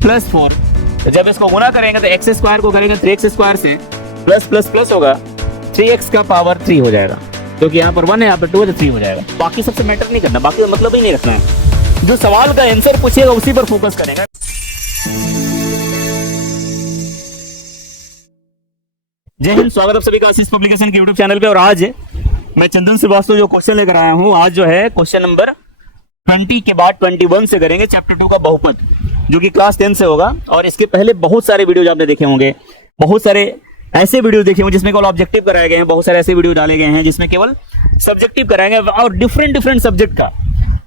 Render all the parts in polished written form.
Plus 4। तो जब इसको गुना करेंगे तो एक्स स्क्वायर को करेंगे 3x स्क्वायर से, प्लस प्लस प्लस होगा 3x का पावर 3 हो जाएगा, क्योंकि यहाँ पर 1 है, यहाँ पर 2 है तो 3 हो जाएगा। बाकी सबसे मैटर नहीं करना, बाकी मतलब ही नहीं रखना है। जो सवाल का आंसर पूछेगा उसी पर फोकस करेगा। जय हिंद, स्वागत है सभी का आशीष पब्लिकेशन के यूट्यूब चैनल पे। और आज मैं चंदन श्रीवास्तव जो क्वेश्चन लेकर आया हूँ, आज जो है क्वेश्चन नंबर 20 के बाद 21 से करेंगे चैप्टर 2 का बहुपद, जो कि क्लास 10 से होगा। और इसके पहले बहुत सारे वीडियोज आपने देखे होंगे, बहुत सारे ऐसे वीडियो देखे होंगे जिसमें केवल ऑब्जेक्टिव कराए गए हैं, बहुत सारे ऐसे वीडियो डाले गए हैं जिसमें केवल सब्जेक्टिव कराएंगे, और डिफरेंट सब्जेक्ट का,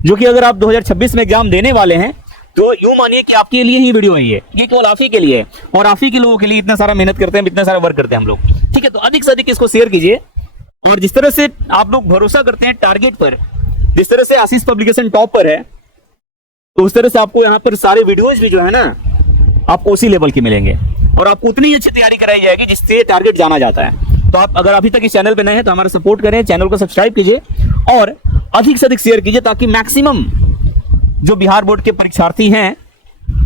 जो कि अगर आप 2026 में एग्जाम देने वाले हैं तो यूं मानिए कि आपके लिए ही वीडियो है, ये केवल आप ही के लिए है, और आप ही के लोगों के लिए इतना सारा मेहनत करते हैं, इतना सारा वर्क करते हैं हम लोग। ठीक है, तो अधिक से अधिक इसको शेयर कीजिए। और जिस तरह से आप लोग भरोसा करते हैं टारगेट पर, जिस तरह से आशीष पब्लिकेशन टॉप पर है, तो उस तरह से आपको यहाँ पर सारे वीडियोज भी जो है ना, आपको उसी लेवल के मिलेंगे, और आपको उतनी ही अच्छी तैयारी कराई जाएगी जिससे टारगेट जाना जाता है। तो आप अगर अभी तक इस चैनल पे नए हैं तो हमारा सपोर्ट करें, चैनल को सब्सक्राइब कीजिए और अधिक से अधिक शेयर कीजिए, ताकि मैक्सिमम जो बिहार बोर्ड के परीक्षार्थी हैं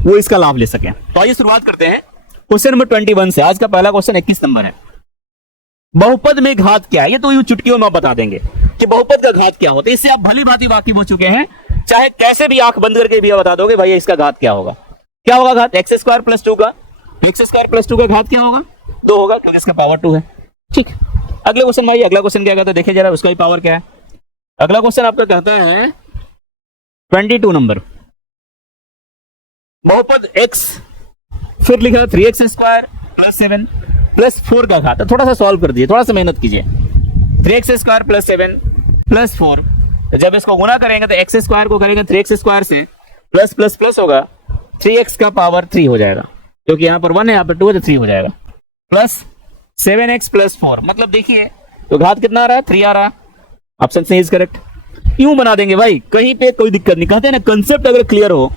वो इसका लाभ ले सकें। तो आइए शुरुआत करते हैं क्वेश्चन नंबर 21 से। आज का पहला क्वेश्चन 21 नंबर है, बहुपद में घात क्या है। ये तो यूं चुटकियों में आप बता देंगे कि बहुपद का घात क्या होता है, इससे आप भली भांति वाकिफ हो चुके हैं, चाहे कैसे भी आंख बंद करके भी बता दोगे भाई इसका घात क्या होगा। क्या होगा घात? एक्स स्क्वायर प्लस 2 का, एक्स स्क्वायर प्लस 2 का घात क्या होगा? 2 होगा, क्योंकि इसका पावर 2 है। ठीक, अगले क्वेश्चन भाई, अगला क्वेश्चन क्या कहता है देखे जरा, उसका भी पावर क्या है। अगला क्वेश्चन आपका कहता है 22 नंबर, बहुपद x, फिर लिखा 3x स्क्वायर प्लस 7 प्लस 4 का घात। थोड़ा सा सॉल्व कर दीजिए, थोड़ा सा मेहनत कीजिए। 3x स्क्वायर प्लस 7 प्लस 4, तो जब इसको गुना करेंगे तो एक्स स्क्वायर को करेंगे 3x स्क्वायर से, प्लस प्लस प्लस होगा 3x का पावर 3 हो जाएगा, क्योंकि यहाँ पर 1 है, यहाँ पर 2 है तो 3 हो जाएगा, प्लस 7x प्लस 4। मतलब देखिए तो घात कितना आ रहा है? 3 आ रहा है। Option C is correct. यूं बना देंगे भाई, कहीं पे कोई दिक्कत नहीं। कहते हैं ना, कंसेप्ट अगर क्लियर हो,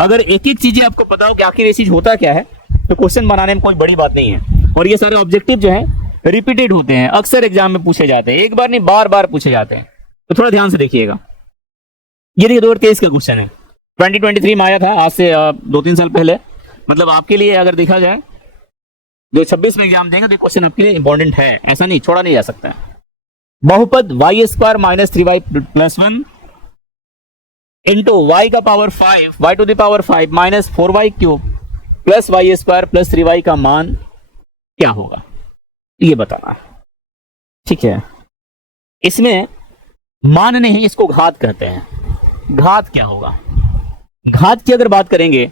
अगर एक एक चीजें आपको पता हो कि आखिर ये चीज होता क्या है, तो क्वेश्चन बनाने में कोई बड़ी बात नहीं है। और ये सारे ऑब्जेक्टिव जो है रिपीटेड होते हैं, अक्सर एग्जाम में पूछे जाते हैं, एक बार नहीं बार बार पूछे जाते हैं, तो थोड़ा ध्यान से देखिएगा। ये देखिए 2023 का क्वेश्चन है, 2023 में आया था, आज से 2-3 साल पहले। मतलब आपके लिए अगर देखा जाए जो 26 में एग्जाम देंगे तो क्वेश्चन आपके लिए इंपॉर्टेंट है, ऐसा नहीं छोड़ा नहीं जा सकता है। बहुपद y square minus 3y plus 1 into y का power 5, y to the power 5 minus 4y cube plus y square plus 3y का मान क्या होगा, ये बताना है। ठीक है, इसमें मान नहीं, इसको घात कहते हैं। घात क्या होगा? घात की अगर बात करेंगे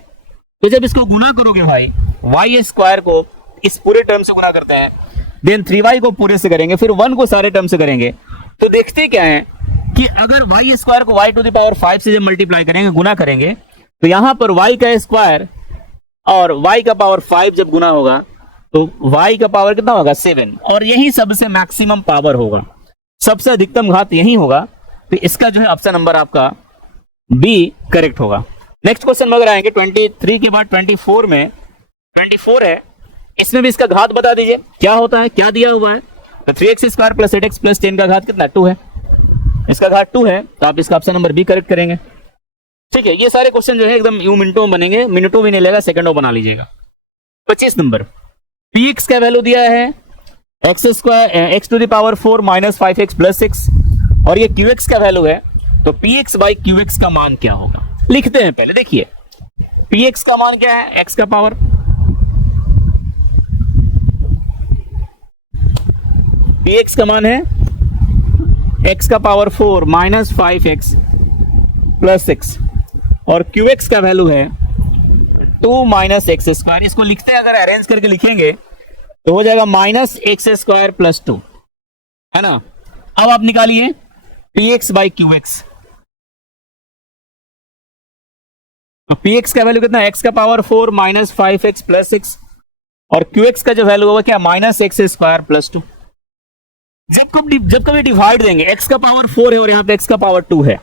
तो जब इसको गुना करोगे भाई, वाई स्क्वायर को इस पूरे टर्म से गुना करते हैं, देन 3y को पूरे से करेंगे, फिर 1 को सारे टर्म से करेंगे, तो देखते क्या है कि अगर वाई स्क्वायर को वाई टू द पावर 5 से जब मल्टीप्लाई करेंगे, गुना करेंगे, तो यहां पर वाई का स्क्वायर और वाई का पावर 5 जब गुना होगा तो वाई का पावर कितना होगा? 7। और यही सबसे मैक्सिमम पावर होगा, सबसे अधिकतम घात यही होगा। तो इसका जो है ऑप्शन नंबर आपका बी करेक्ट होगा। नेक्स्ट क्वेश्चन में अगर आएंगे 23 के बाद 24 में, 24 है, इसमें भी इसका घात बता दीजिए क्या होता है, क्या दिया हुआ है। तो 3x square plus 8x plus 10 का घात कितना? 2 है। इसका घात 2 है, तो आप इसका ऑप्शन नंबर बी करेक्ट करेंगे। ठीक है, ये सारे क्वेश्चन जो है एकदम यूं मिनटों में बनेंगे, मिनटों भी नहीं लेगा, सेकंडों बना लीजिएगा। 25 नंबर, px का वैल्यू दिया है x square x to the power 4 minus 5x plus 6, और ये qx का वैल्यू है, तो px बाई qx का मान क्या होगा? लिखते हैं पहले, देखिए px का मान क्या है? x का पावर, px का मान है x का पावर 4 माइनस 5x प्लस 6, और qx का वैल्यू है 2 माइनस एक्स स्क्वायर। इसको लिखते हैं, अगर अरेंज करके लिखेंगे तो हो जाएगा माइनस एक्स स्क्वायर प्लस 2, है ना। अब आप निकालिए px बाई qx, px का वैल्यू कितना है? x का पावर 4 माइनस 5x प्लस 6, और qx का जो वैल्यू होगा क्या? Minus x square plus 2। जब कभी डिवाइड देंगे, x का पावर 4 है और यहाँ पे x का पावर 2 है,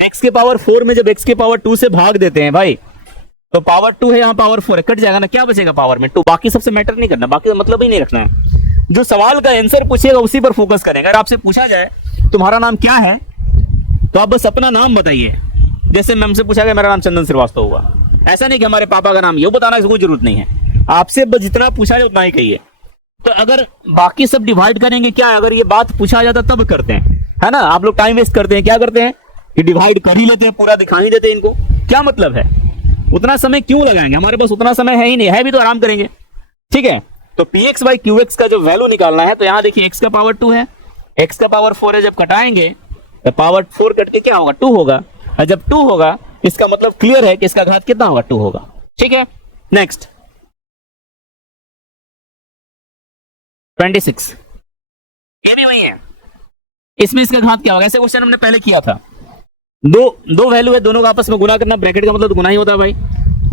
x के पावर 4 में जब x के पावर 2 से भाग देते हैं भाई, तो पावर 2 है, यहाँ पावर 4 है, कट जाएगा ना, क्या बचेगा? पावर में 2। बाकी सबसे मैटर नहीं करना, बाकी मतलब ही नहीं रखना है। जो सवाल का आंसर पूछेगा उसी पर फोकस करेंगे। अगर आपसे पूछा जाए तुम्हारा नाम क्या है, तो आप बस अपना नाम बताइए। जैसे मैम से पूछा गया मेरा नाम चंदन श्रीवास्तव हुआ, ऐसा नहीं कि हमारे पापा का नाम ये, वो बताना की कोई जरूरत नहीं है, आपसे बस जितना पूछा जाए उतना ही कहिए। तो अगर बाकी सब डिवाइड करेंगे, क्या है, अगर ये बात पूछा जाता तब करते हैं, है ना। आप लोग टाइम वेस्ट करते हैं, क्या करते हैं कि डिवाइड कर ही लेते हैं, पूरा दिखा ही देते हैं। इनको क्या मतलब है, उतना समय क्यों लगाएंगे, हमारे पास उतना समय है ही नहीं, है भी तो आराम करेंगे। ठीक है, तो px बाई qx का जो वैल्यू निकालना है, तो यहां देखिए x का पावर 2 है, x का पावर 4 है, जब कटाएंगे तो पावर 4 कट के क्या होगा, 2 होगा, और जब 2 होगा इसका मतलब क्लियर है कि इसका घात कितना होगा, 2 होगा। ठीक है, नेक्स्ट 26, ये भी वही है, इसमें इसका घात क्या होगा, ऐसे क्वेश्चन हमने पहले किया था। दो वैल्यू है, दोनों का आपस में गुना करना, ब्रैकेट का मतलब तो गुना ही होता है भाई।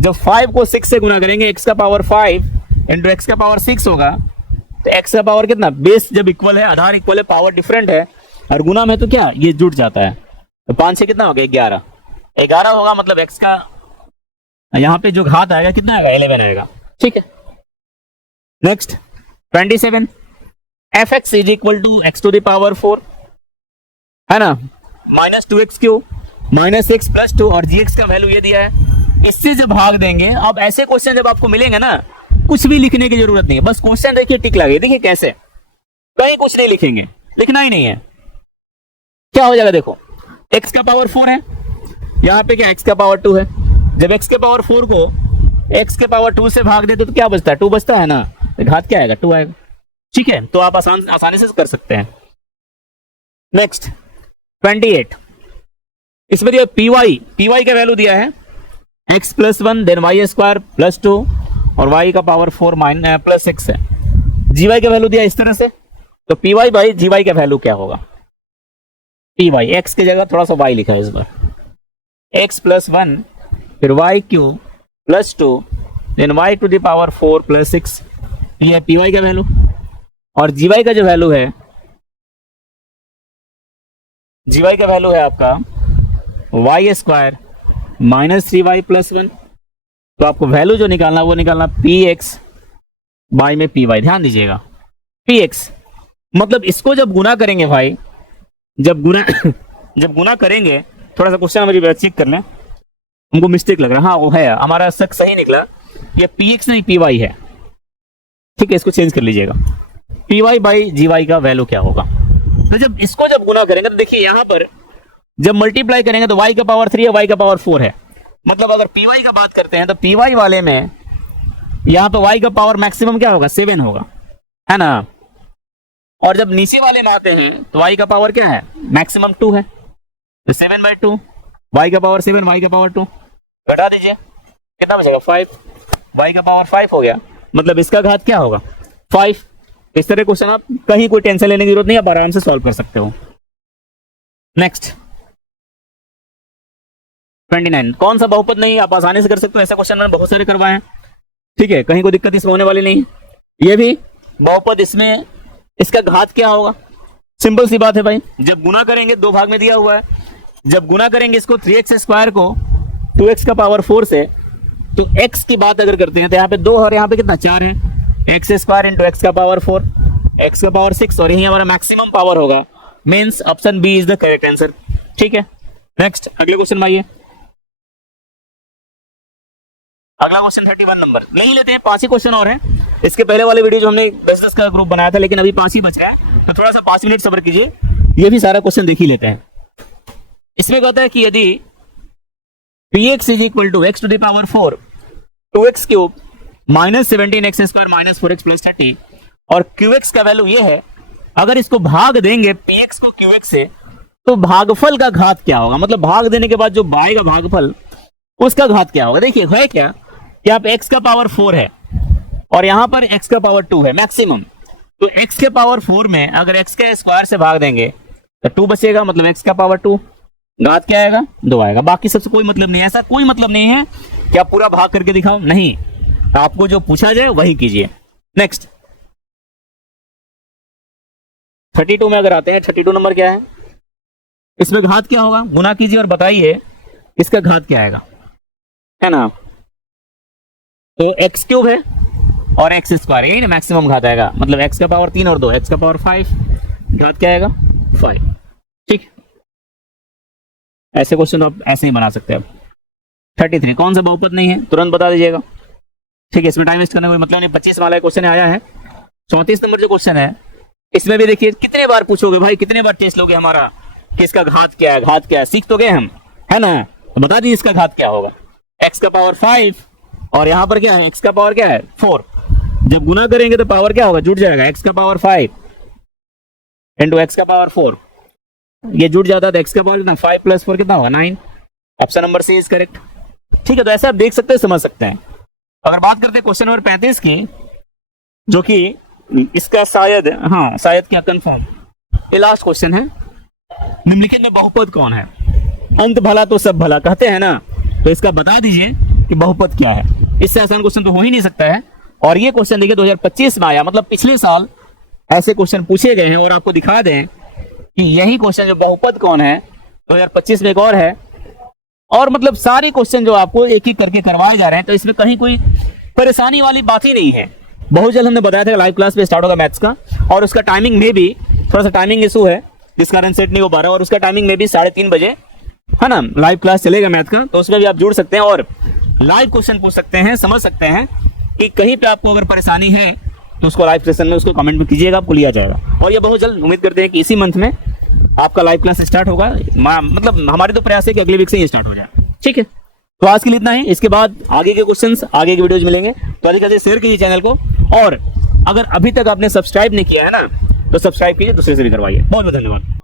जब 5 को 6 से गुना करेंगे, x का पावर 5 इंटू एक्स का पावर 6 होगा, तो x का पावर कितना, बेस जब इक्वल है, आधार इक्वल है, पावर डिफरेंट है, और गुना में तो क्या ये जुड़ जाता है, तो 5 से कितना हो गया, 11 होगा, मतलब x का यहाँ पे जो घात आएगा कितना आएगा, 11 आएगा। ठीक है, next 27, fx is equal to x to the power 4, है ना, minus 2x cube minus x plus 2, और gx का वैल्यू ये दिया है, इससे जब भाग देंगे। अब ऐसे क्वेश्चन जब आपको मिलेंगे ना, कुछ भी लिखने की जरूरत नहीं है, बस क्वेश्चन देखिए, टिक लगे, देखिए कैसे, कहीं कुछ नहीं लिखेंगे, लिखना ही नहीं है। क्या हो जाएगा, देखो x का पावर 4 है, यहाँ पे क्या x का पावर 2 है, जब x के पावर 4 को x के पावर 2 से भाग दे तो क्या बचता है, 2 बचता है ना, घात क्या आएगा, 2 आएगा। ठीक है, तो आप आसानी से कर सकते हैं। नेक्स्ट 28, इसमें दिया py का वैल्यू दिया है x plus 1 then y square plus 2 और y का पावर 4 प्लस 6 है। gy का वैल्यू दिया इस तरह से, तो py बाई gy का वैल्यू क्या होगा, py x की जगह थोड़ा सा y लिखा है इस बार, x प्लस 1 फिर y cube plus 2 then y to the power 4 plus 6, ये है py का वैल्यू। और gy का जो वैल्यू है, gy का वैल्यू है आपका y square minus 3y plus 1, तो आपको वैल्यू जो निकालना वो निकालना px बाई में py, ध्यान दीजिएगा px मतलब इसको जब गुना करेंगे भाई, जब गुना करेंगे, थोड़ा सा क्वेश्चन हमारी चेक कर लें, हमको मिस्टेक लग रहा है, हाँ वो है, हमारा शक सही निकला, ये px नहीं py है। ठीक है, इसको चेंज कर लीजिएगा, py बाई gy का वैल्यू क्या होगा। तो जब इसको जब गुना करेंगे तो देखिए यहां पर जब मल्टीप्लाई करेंगे तो y का पावर 3 है, y का पावर 4 है, मतलब अगर py का बात करते हैं तो py वाले में यहां पे y का पावर मैक्सिमम क्या होगा, 7 होगा, है ना। और जब नीचे वाले में आते हैं तो y का पावर क्या है, मैक्सिमम 2 है, तो 7/2, y का पावर 7, y का पावर 2, घटा दीजिए कितना बचेगा, 5, y का पावर 5 हो गया, मतलब इसका घात क्या होगा, 5। इस तरह क्वेश्चन आप कहीं कोई टेंशन लेने की जरूरत नहीं, आप आराम से सॉल्व कर सकते हो। नेक्स्ट 29, कौन सा बहुपद नहीं, आप आसानी से कर सकते हो, ऐसा क्वेश्चन मैंने बहुत सारे करवाए हैं। ठीक है, कहीं कोई दिक्कत इसमें होने वाली नहीं। ये भी बहुपद, इसमें इसका घात क्या होगा, सिंपल सी बात है भाई, जब गुना करेंगे, 2 भाग में दिया हुआ है, जब गुना करेंगे इसको 3x स्क्वायर को 2x का पावर 4 से, तो x की बात अगर करते हैं तो यहाँ पे 2 और यहाँ पे कितना 4 है, x स्क्वायर इंटू एक्स का पावर 4, x का पावर 6, और यही हमारा मैक्सिमम पावर होगा, means option B is the correct answer. ठीक है, नेक्स्ट अगले क्वेश्चन में आइए। अगला क्वेश्चन 31 नंबर नहीं लेते हैं, 5 ही क्वेश्चन और हैं। इसके पहले वाले वीडियो जो हमने 10-10 का ग्रुप बनाया था, लेकिन अभी 5 ही बच रहा है, तो थोड़ा सा 5 मिनट सब्र कीजिए, ये भी सारा क्वेश्चन देख ही लेते हैं। इसमें कहता है कि यदि px is equal to x to the power 4 2x cube minus 17x square minus 4x plus 30, और qx का वैल्यू ये है, अगर इसको भाग देंगे px को qx से, तो भागफल का घात क्या होगा, मतलब भाग देने के बाद जो आएगा भागफल, उसका घात क्या होगा। देखिए है क्या कि आप x का पावर 4 है और यहां पर x का पावर 2 है मैक्सिमम, तो x के पावर 4 में अगर x के स्क्वायर से भाग देंगे तो 2 बचेगा, मतलब x का पावर 2, घात क्या आएगा, 2 आएगा। बाकी सबसे कोई मतलब नहीं है, ऐसा कोई मतलब नहीं है कि आप पूरा भाग करके दिखाओ, नहीं, आपको जो पूछा जाए वही कीजिए। नेक्स्ट 32 में अगर आते हैं, 32 नंबर क्या है, इसमें घात क्या होगा, गुना कीजिए और बताइए इसका घात क्या आएगा, है ना। तो x क्यूब है और x स्क्वायर, यही ना मैक्सिमम घात आएगा, मतलब x का पावर 3 और 2, x का पावर 5, घात क्या आएगा 5। ठीक, ऐसे क्वेश्चन आप ऐसे ही बना सकते हैं। 33 कौन सा बहुपद नहीं है, तुरंत बता दीजिएगा। ठीक है, इसमें टाइम वेस्ट करने का कोई मतलब नहीं। 25 वाला क्वेश्चन आया है। 34 नंबर जो क्वेश्चन है इसमें भी देखिए कितने बार पूछोगे भाई, कितने बार टेस्ट लोगे हमारा कि इसका घात क्या है, घात क्या है, सीख तो गए हम, है ना। तो बता दीजिए इसका घात क्या होगा, x का पावर 5 और यहाँ पर क्या है, x का पावर क्या है 4। जब गुना करेंगे तो पावर क्या होगा, जुड़ जाएगा, x का पावर 5 इंटू x का पावर 4, ये जुड़ जाता है तो x का पावर कितना 5 प्लस 4 कितना होगा 9। Option number C is correct. ठीक है, तो ऐसे आप देख सकते हैं, समझ सकते हैं। अगर बात करते हैं क्वेश्चन नंबर 35 की, जो कि इसका शायद, हाँ शायद क्या कंफर्म ये लास्ट क्वेश्चन है। निम्नलिखित में बहुपद कौन है, अंत भला तो सब भला कहते हैं ना, तो इसका बता दीजिए कि बहुपद क्या है। इससे आसान क्वेश्चन तो हो ही नहीं सकता है। और ये क्वेश्चन देखिए 2025 में आया, मतलब पिछले साल ऐसे क्वेश्चन पूछे गए हैं। और आपको दिखा दें कि यही क्वेश्चन जो बहुपद कौन है 2025 में एक और है। और मतलब सारे क्वेश्चन जो आपको एक एक करके करवाए जा रहे हैं, तो इसमें कहीं कोई परेशानी वाली बात ही नहीं है। बहुत जल्द हमने बताया था लाइव क्लास पे स्टार्ट होगा मैथ्स का, और उसका टाइमिंग में भी थोड़ा सा टाइमिंग इशू है जिस कारण सेट नहीं हो पा रहा है। और उसका टाइमिंग में भी 3:30 बजे है ना लाइव क्लास चलेगा मैथ का, तो उसमें भी आप जुड़ सकते हैं और लाइव क्वेश्चन पूछ सकते हैं, समझ सकते हैं। कि कहीं पे आपको अगर परेशानी है तो उसको लाइव सेशन में उसको कमेंट में कीजिएगा, आपको लिया जाएगा। और ये बहुत जल्द उम्मीद करते हैं कि इसी मंथ में आपका लाइव क्लास स्टार्ट होगा। मतलब हमारे तो प्रयास है कि अगले वीक से ही स्टार्ट हो जाए। ठीक है, तो आज के लिए इतना ही। इसके बाद आगे के क्वेश्चंस, आगे के वीडियोज मिलेंगे, तो अधिक से अधिक शेयर कीजिए चैनल को। और अगर अभी तक आपने सब्सक्राइब नहीं किया है ना, तो सब्सक्राइब कीजिए, दूसरे से भी करवाइए। बहुत बहुत धन्यवाद।